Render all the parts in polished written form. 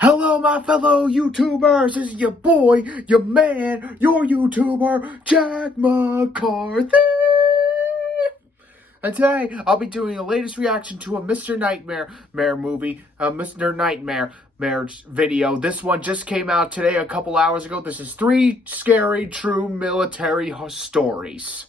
Hello, my fellow YouTubers. This is your boy, your man, your YouTuber, Jack McCarthy. And today, I'll be doing the latest reaction to a Mr. Nightmare movie, Mr. Nightmare video. This one just came out today, a couple hours ago. This is 3 scary true military stories.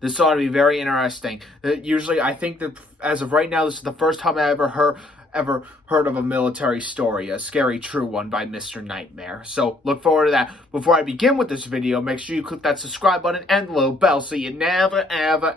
This ought to be very interesting. Usually, I think that as of right now, this is the first time I ever heard of a military story, a scary true one by Mr. Nightmare. So look forward to that. Before I begin with this video, make sure you click that subscribe button and the little bell so you never, ever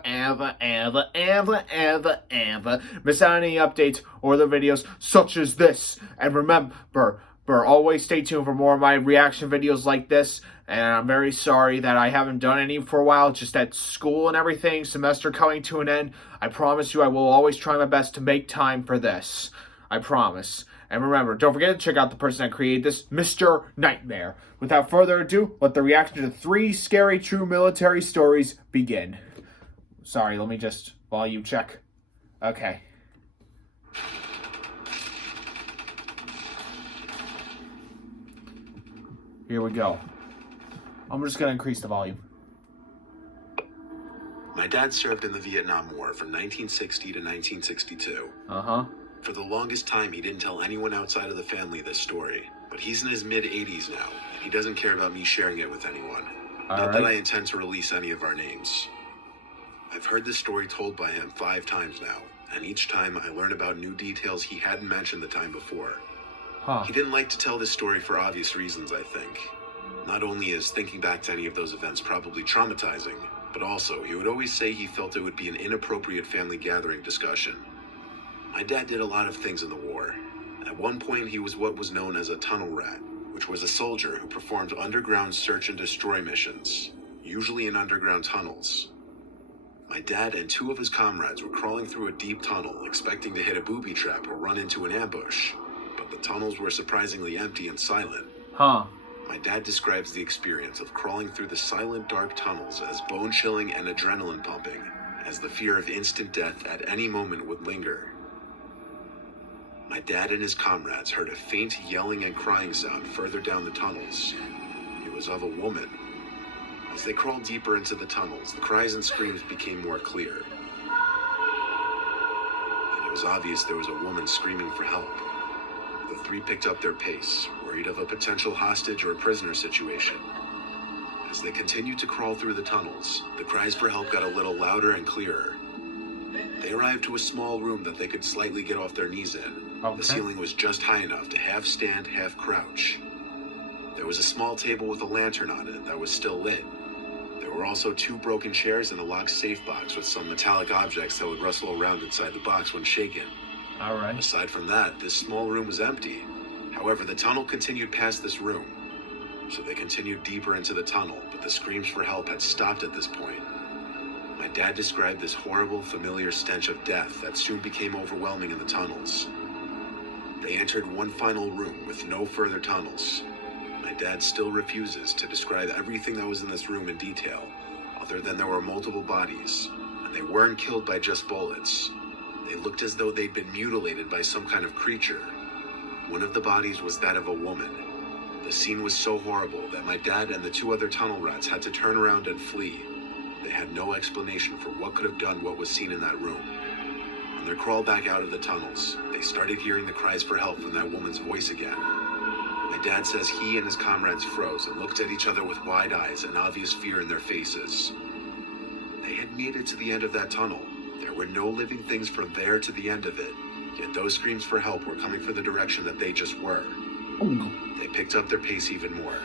miss out on any updates or the videos such as this. And remember, always stay tuned for more of my reaction videos like this. And I'm very sorry that I haven't done any for a while, just at school and everything, semester coming to an end. I promise you I will always try my best to make time for this. I promise. And remember, don't forget to check out the person that created this, Mr. Nightmare. Without further ado, let the reaction to 3 scary true military stories begin. Sorry, let me just volume check. Okay. Here we go. I'm just going to increase the volume. My dad served in the Vietnam War from 1960 to 1962. For the longest time, he didn't tell anyone outside of the family this story. But he's in his mid-80s now, and he doesn't care about me sharing it with anyone. Not that I intend to release any of our names. I've heard this story told by him 5 times now, and each time I learn about new details he hadn't mentioned the time before. He didn't like to tell this story for obvious reasons, I think. Not only is thinking back to any of those events probably traumatizing, but also he would always say he felt it would be an inappropriate family gathering discussion. My dad did a lot of things in the war. At one point he was what was known as a tunnel rat, which was a soldier who performed underground search and destroy missions, usually in underground tunnels. My dad and 2 of his comrades were crawling through a deep tunnel, expecting to hit a booby trap or run into an ambush, but the tunnels were surprisingly empty and silent. My dad describes the experience of crawling through the silent, dark tunnels as bone-chilling and adrenaline-pumping, as the fear of instant death at any moment would linger. My dad and his comrades heard a faint yelling and crying sound further down the tunnels. It was of a woman. As they crawled deeper into the tunnels, the cries and screams became more clear. And it was obvious there was a woman screaming for help. The 3 picked up their pace, worried of a potential hostage or prisoner situation. As they continued to crawl through the tunnels, the cries for help got a little louder and clearer. They arrived to a small room that they could slightly get off their knees in. The ceiling was just high enough to half stand, half crouch. There was a small table with a lantern on it that was still lit. There were also 2 broken chairs and a locked safe box with some metallic objects that would rustle around inside the box when shaken. Aside from that, this small room was empty. However, the tunnel continued past this room. So they continued deeper into the tunnel, but the screams for help had stopped at this point. My dad described this horrible, familiar stench of death that soon became overwhelming in the tunnels. They entered one final room with no further tunnels. My dad still refuses to describe everything that was in this room in detail, other than there were multiple bodies, and they weren't killed by just bullets. They looked as though they'd been mutilated by some kind of creature. One of the bodies was that of a woman. The scene was so horrible that my dad and the 2 other tunnel rats had to turn around and flee. They had no explanation for what could have done what was seen in that room. On their crawl back out of the tunnels, they started hearing the cries for help from that woman's voice again. My dad says he and his comrades froze and looked at each other with wide eyes and obvious fear in their faces. They had made it to the end of that tunnel. There were no living things from there to the end of it, yet those screams for help were coming from the direction that they just were. They picked up their pace even more.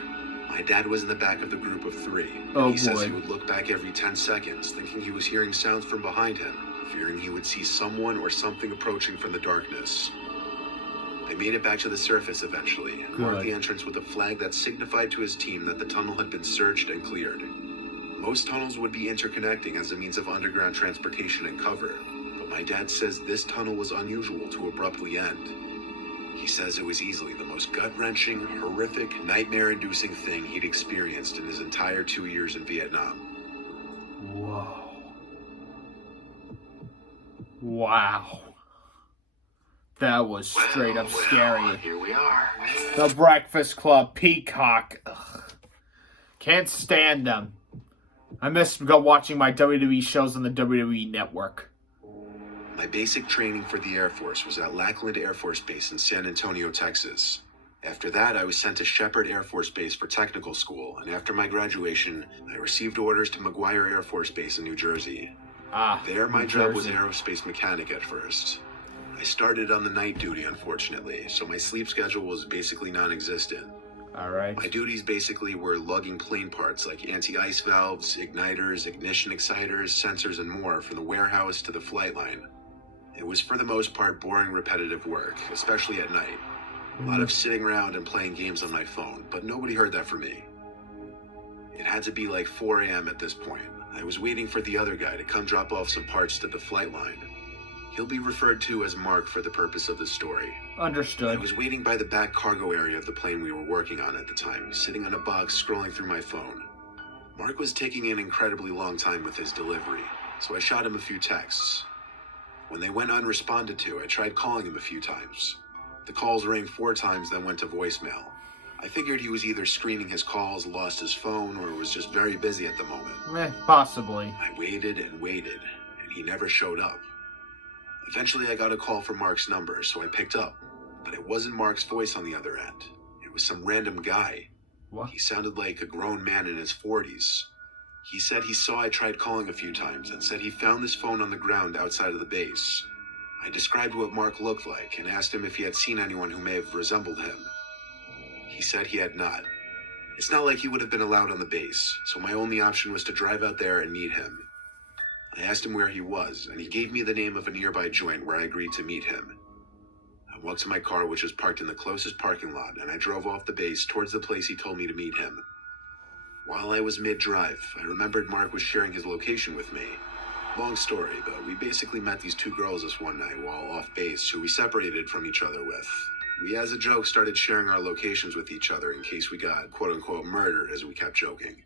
My dad was in the back of the group of 3, and he says he would look back every 10 seconds, thinking he was hearing sounds from behind him, fearing he would see someone or something approaching from the darkness. They made it back to the surface eventually, and marked the entrance with a flag that signified to his team that the tunnel had been searched and cleared. Most tunnels would be interconnecting as a means of underground transportation and cover, but my dad says this tunnel was unusual to abruptly end. He says it was easily the most gut-wrenching, horrific, nightmare-inducing thing he'd experienced in his entire 2 years in Vietnam. Whoa. Wow. That was straight up scary. Here we are. The Breakfast Club, Peacock. Ugh. Can't stand them. I miss watching my WWE shows on the WWE Network. My basic training for the Air Force was at Lackland Air Force Base in San Antonio, Texas. After that, I was sent to Shepherd Air Force Base for technical school, and after my graduation, I received orders to McGuire Air Force Base in New Jersey. There, my job was aerospace mechanic at first. I started on the night duty, unfortunately, so my sleep schedule was basically non-existent. Alright. My duties basically were lugging plane parts like anti-ice valves, igniters, ignition exciters, sensors, and more from the warehouse to the flight line. It was for the most part boring, repetitive work, especially at night. A lot of sitting around and playing games on my phone, but nobody heard that from me. It had to be like 4 a.m. at this point. I was waiting for the other guy to come drop off some parts to the flight line. He'll be referred to as Mark for the purpose of the story. Understood. I was waiting by the back cargo area of the plane we were working on at the time, sitting on a box scrolling through my phone. Mark was taking an incredibly long time with his delivery, so I shot him a few texts. When they went unresponded to, I tried calling him a few times. The calls rang 4 times, then went to voicemail. I figured he was either screening his calls, lost his phone, or was just very busy at the moment. Possibly. I waited and waited, and he never showed up. Eventually, I got a call from Mark's number, so I picked up. But it wasn't Mark's voice on the other end. It was some random guy. What? He sounded like a grown man in his 40s. He said he saw I tried calling a few times and said he found this phone on the ground outside of the base. I described what Mark looked like and asked him if he had seen anyone who may have resembled him. He said he had not. It's not like he would have been allowed on the base, so my only option was to drive out there and meet him. I asked him where he was, and he gave me the name of a nearby joint where I agreed to meet him. I walked to my car, which was parked in the closest parking lot, and I drove off the base towards the place he told me to meet him. While I was mid-drive, I remembered Mark was sharing his location with me. Long story, but we basically met these 2 girls this one night while off base, who we separated from each other with. We, as a joke, started sharing our locations with each other in case we got quote-unquote murdered, as we kept joking.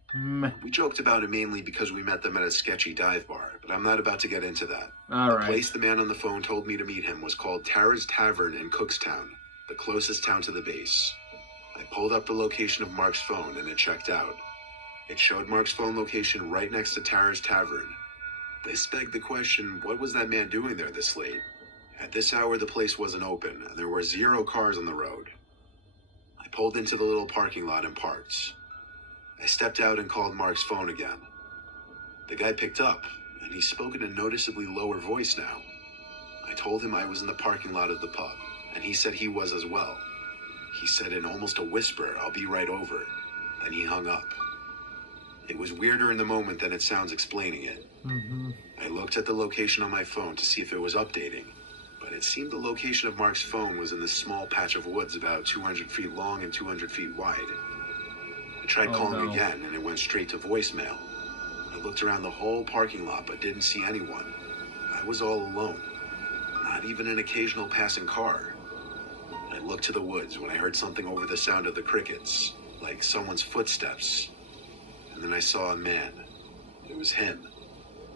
We joked about it mainly because we met them at a sketchy dive bar, but I'm not about to get into that. The place the man on the phone told me to meet him was called Tara's Tavern in Cookstown, the closest town to the base. I pulled up the location of Mark's phone and it checked out. It showed Mark's phone location right next to Tara's Tavern. This begged the question, what was that man doing there this late? At this hour, the place wasn't open, and there were 0 cars on the road. I pulled into the little parking lot and parked. I stepped out and called Mark's phone again. The guy picked up, and he spoke in a noticeably lower voice now. I told him I was in the parking lot of the pub, and he said he was as well. He said in almost a whisper, "I'll be right over." Then he hung up. It was weirder in the moment than it sounds explaining it. I looked at the location on my phone to see if it was updating, but it seemed the location of Mark's phone was in this small patch of woods about 200 feet long and 200 feet wide. I tried calling again, and it went straight to voicemail. I looked around the whole parking lot, but didn't see anyone. I was all alone. Not even an occasional passing car. I looked to the woods when I heard something over the sound of the crickets, like someone's footsteps. And then I saw a man. It was him.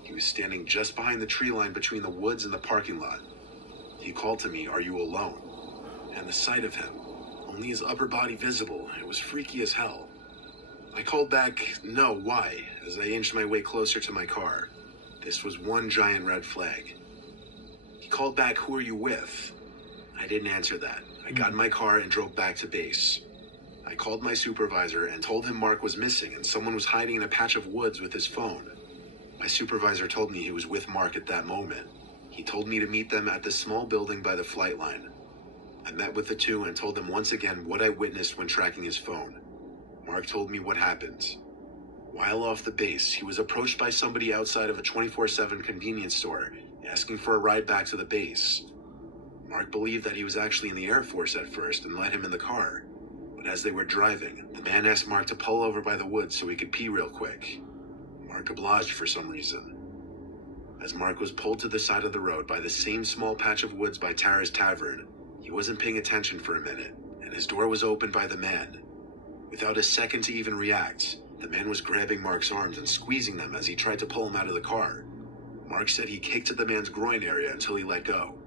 He was standing just behind the tree line between the woods and the parking lot. He called to me, "Are you alone?" And the sight of him, only his upper body visible, it was freaky as hell. I called back, "No, why?" as I inched my way closer to my car. This was one giant red flag. He called back, "Who are you with?" I didn't answer that. I got in my car and drove back to base. I called my supervisor and told him Mark was missing and someone was hiding in a patch of woods with his phone. My supervisor told me he was with Mark at that moment. He told me to meet them at the small building by the flight line. I met with the 2 and told them once again what I witnessed when tracking his phone. Mark told me what happened. While off the base, he was approached by somebody outside of a 24/7 convenience store, asking for a ride back to the base. Mark believed that he was actually in the Air Force at first and let him in the car. But as they were driving, the man asked Mark to pull over by the woods so he could pee real quick. Mark obliged for some reason. As Mark was pulled to the side of the road by the same small patch of woods by Tara's Tavern, he wasn't paying attention for a minute, and his door was opened by the man. Without a second to even react, the man was grabbing Mark's arms and squeezing them as he tried to pull him out of the car. Mark said he kicked at the man's groin area until he let go.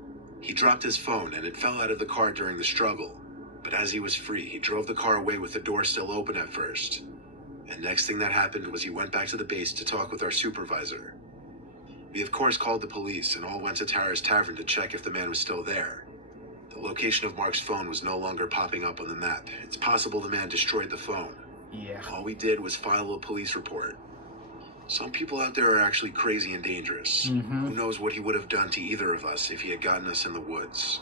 He dropped his phone and it fell out of the car during the struggle, but as he was free, he drove the car away with the door still open at first. And next thing that happened was he went back to the base to talk with our supervisor. We of course called the police and all went to Tara's Tavern to check if the man was still there. The location of Mark's phone was no longer popping up on the map. It's possible the man destroyed the phone. Yeah. All we did was file a police report. Some people out there are actually crazy and dangerous. Who knows what he would have done to either of us if he had gotten us in the woods.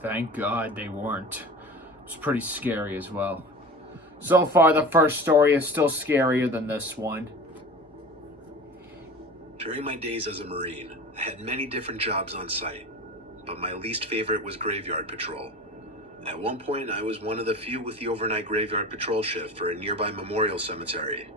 Thank God they weren't. It's pretty scary as well. So far, the first story is still scarier than this one. During my days as a Marine, I had many different jobs on site, but my least favorite was graveyard patrol. At one point, I was one of the few with the overnight graveyard patrol shift for a nearby memorial cemetery.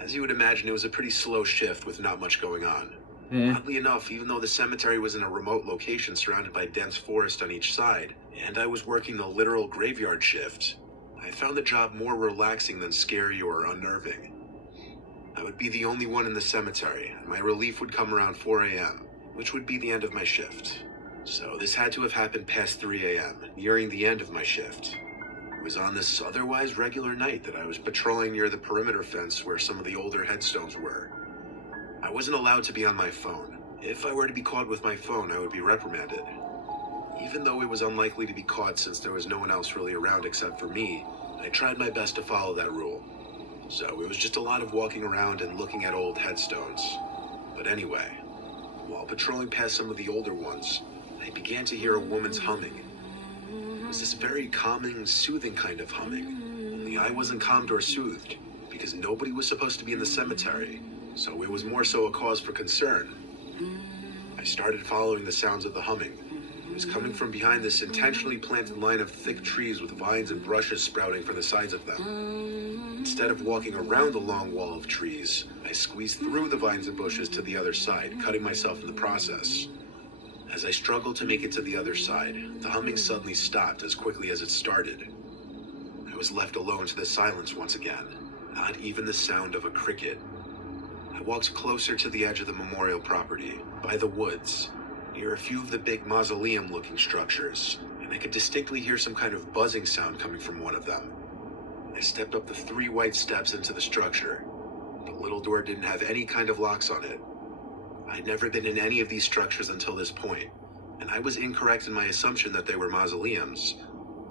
As you would imagine, it was a pretty slow shift with not much going on. Oddly enough, even though the cemetery was in a remote location surrounded by dense forest on each side, and I was working the literal graveyard shift, I found the job more relaxing than scary or unnerving. I would be the only one in the cemetery, and my relief would come around 4 a.m., which would be the end of my shift. So this had to have happened past 3 a.m., nearing the end of my shift. It was on this otherwise regular night that I was patrolling near the perimeter fence where some of the older headstones were. I wasn't allowed to be on my phone. If I were to be caught with my phone, I would be reprimanded. Even though it was unlikely to be caught since there was no one else really around except for me, I tried my best to follow that rule. So it was just a lot of walking around and looking at old headstones. But anyway, while patrolling past some of the older ones, I began to hear a woman's humming. It was this very calming, soothing kind of humming. Only I wasn't calmed or soothed, because nobody was supposed to be in the cemetery, so it was more so a cause for concern. I started following the sounds of the humming. It was coming from behind this intentionally planted line of thick trees with vines and brushes sprouting from the sides of them. Instead of walking around the long wall of trees, I squeezed through the vines and bushes to the other side, cutting myself in the process. As I struggled to make it to the other side, the humming suddenly stopped as quickly as it started. I was left alone to the silence once again, not even the sound of a cricket. I walked closer to the edge of the memorial property, by the woods, near a few of the big mausoleum-looking structures, and I could distinctly hear some kind of buzzing sound coming from one of them. I stepped up the 3 white steps into the structure. The little door didn't have any kind of locks on it. I'd never been in any of these structures until this point, and I was incorrect in my assumption that they were mausoleums.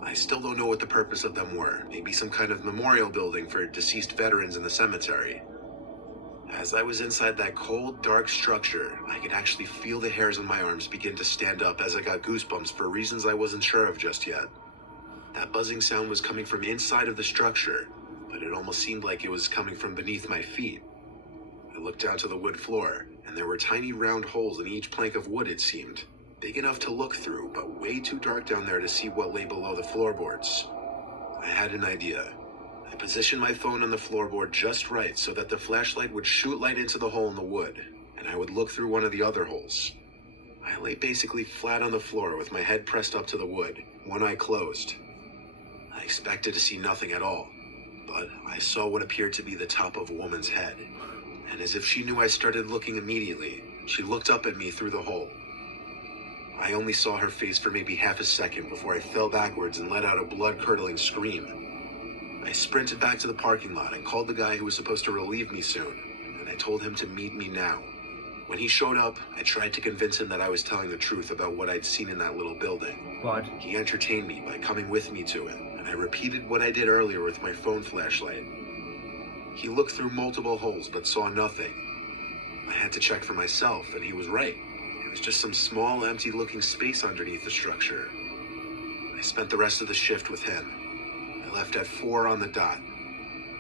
I still don't know what the purpose of them were. Maybe some kind of memorial building for deceased veterans in the cemetery. As I was inside that cold, dark structure, I could actually feel the hairs on my arms begin to stand up as I got goosebumps for reasons I wasn't sure of just yet. That buzzing sound was coming from inside of the structure, but it almost seemed like it was coming from beneath my feet. I looked down to the wood floor, and there were tiny round holes in each plank of wood, it seemed. Big enough to look through, but way too dark down there to see what lay below the floorboards. I had an idea. I positioned my phone on the floorboard just right so that the flashlight would shoot light into the hole in the wood, and I would look through one of the other holes. I lay basically flat on the floor with my head pressed up to the wood, one eye closed. I expected to see nothing at all, but I saw what appeared to be the top of a woman's head. And as if she knew I started looking immediately, she looked up at me through the hole. I only saw her face for maybe half a second before I fell backwards and let out a blood-curdling scream. I sprinted back to the parking lot and called the guy who was supposed to relieve me soon, and I told him to meet me now. When he showed up, I tried to convince him that I was telling the truth about what I'd seen in that little building. But He entertained me by coming with me to it, and I repeated what I did earlier with my phone flashlight. He looked through multiple holes but saw nothing. I had to check for myself, and he was right. It was just some small, empty-looking space underneath the structure. I spent the rest of the shift with him. I left at 4 on the dot.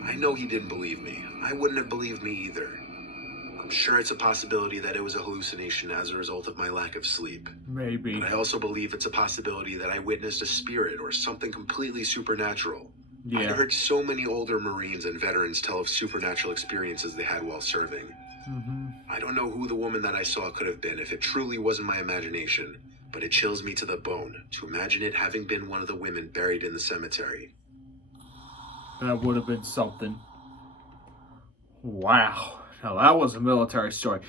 I know he didn't believe me. I wouldn't have believed me either. I'm sure it's a possibility that it was a hallucination as a result of my lack of sleep. maybe. But I also believe it's a possibility that I witnessed a spirit or something completely supernatural. I've Yeah. heard so many older Marines and veterans tell of supernatural experiences they had while serving. I don't know who the woman that I saw could have been if it truly wasn't my imagination, but it chills me to the bone to imagine it having been one of the women buried in the cemetery. That would have been something. Wow. Now that was a military story.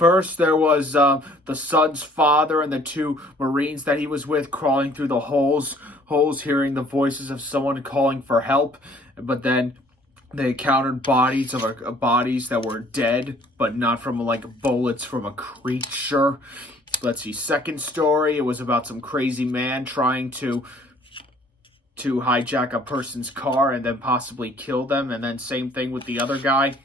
First, there was the son's father and the two Marines that he was with crawling through the holes, hearing the voices of someone calling for help. But then they encountered bodies that were dead, but not from like bullets from a creature. Let's see. Second story, it was about some crazy man trying to hijack a person's car and then possibly kill them, and then same thing with the other guy.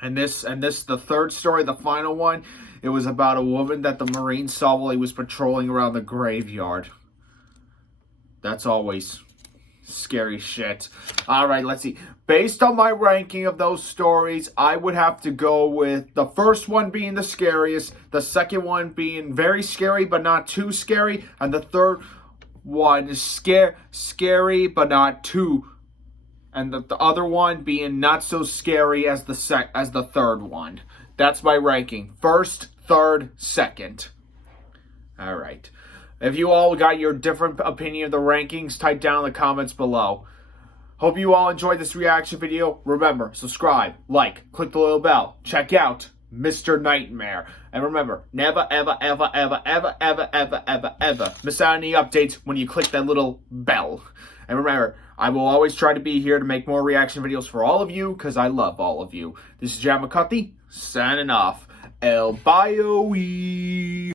And this, the third story, the final one, it was about a woman that the Marine saw while he was patrolling around the graveyard. That's always scary shit. Alright, let's see. Based on my ranking of those stories, I would have to go with the first one being the scariest, the second one being very scary but not too scary, and the third one is scary but not too, and the other one being not so scary as the third one. That's my ranking. First, third, second. Alright. If you all got your different opinion of the rankings, type down in the comments below. Hope you all enjoyed this reaction video. Remember, subscribe, like, click the little bell. Check out Mr. Nightmare. And remember, never, ever, ever, ever, ever, ever, ever, ever, ever miss out on any updates when you click that little bell. And remember, I will always try to be here to make more reaction videos for all of you, because I love all of you. This is John McCarthy, signing off. El Bye.